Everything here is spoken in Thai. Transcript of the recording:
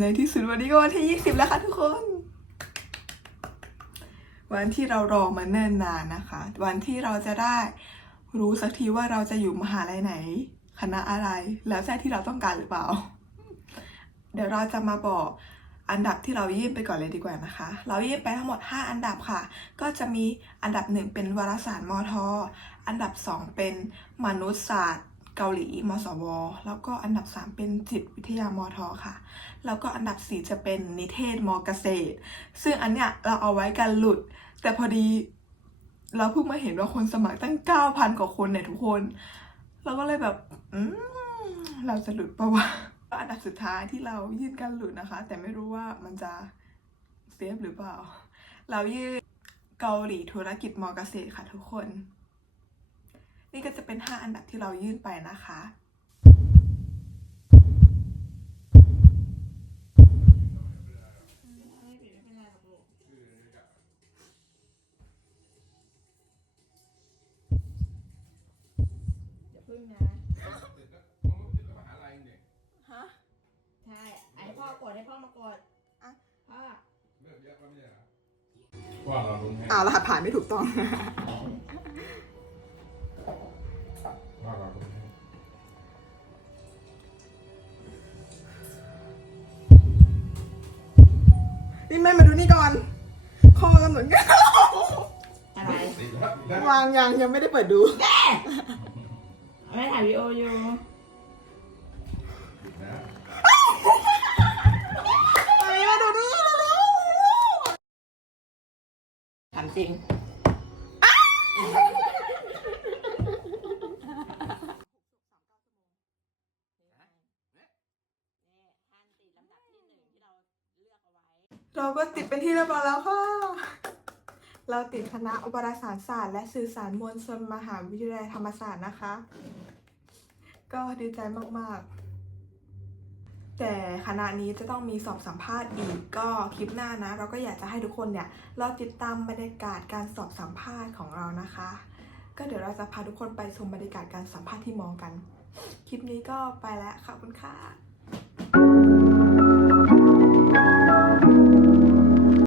ในที่สุดวันนี้ก็วันที่ 20 แล้วค่ะทุกคน วันที่เรารอมาเนิ่นนานนะคะ วันที่เราจะได้รู้สักทีว่าเราจะอยู่มหาลัยไหน คณะอะไรแล้วใช่ที่เราต้องการหรือเปล่า เดี๋ยวเราจะมาบอกอันดับที่เรายื่นไปก่อนเลยดีกว่านะคะ เรายื่นไปทั้งหมด 5 อันดับค่ะ ก็จะมีอันดับ 1 เป็นวารสารมทอันดับ 2 เป็นมนุษยศาสตร์ เกาหลีมสว แล้วก็อันดับ 3 เป็นจิตวิทยามทค่ะ แล้วก็อันดับ 4 จะเป็นนิเทศมเกษตร ซึ่งอันเนี้ยเราเอาไว้กันหลุด แต่พอดีเราเพิ่งมาเห็นว่าคนสมัครตั้ง 9,000 กว่าคนเนี่ยทุกคน เราก็เลยแบบ อืม เราจะหลุดปะวะอันดับสุดท้ายที่เรายื่นกันหลุดนะคะ แต่ไม่รู้ว่ามันจะเซฟหรือเปล่า เรายื่นเกาหลีธุรกิจมอเกษตรค่ะทุกคน นี่ก็จะเป็น 5 อันดับที่เรายื่นไปนะคะอย่าพึ่งนะ ฮะ ใช่ไอพ่อกดให้พ่อมากดอะ พ่อ ว่าเราลงให้อ้าวรหัสผ่านไม่ถูกต้อง นี่แม่มาดูนี่ก่อน คอกำหนดอะไรติดแล้วติดแล้ววางยังยังไม่ได้เปิดดูไม่ถ่ายวีดีโออยู่ติดแล้วอันนี้มาดูนี่เร็วถามจริง เราก็ติดเป็นที่เรียบร้อยแล้วค่ะ เราติดคณะอุปราศาสตร์ศาสตร์และสื่อสารมวลชนมหาวิทยาลัยธรรมศาสตร์นะคะ ก็ดีใจมากๆ แต่คณะนี้จะต้องมีสอบสัมภาษณ์อีกก็คลิปหน้านะ เราก็อยากจะให้ทุกคนเนี่ยรอติดตามบรรยากาศการสอบสัมภาษณ์ของเรานะคะ ก็เดี๋ยวเราจะพาทุกคนไปชมบรรยากาศการสัมภาษณ์ที่มองกัน คลิปนี้ก็ไปแล้วขอบคุณค่ะ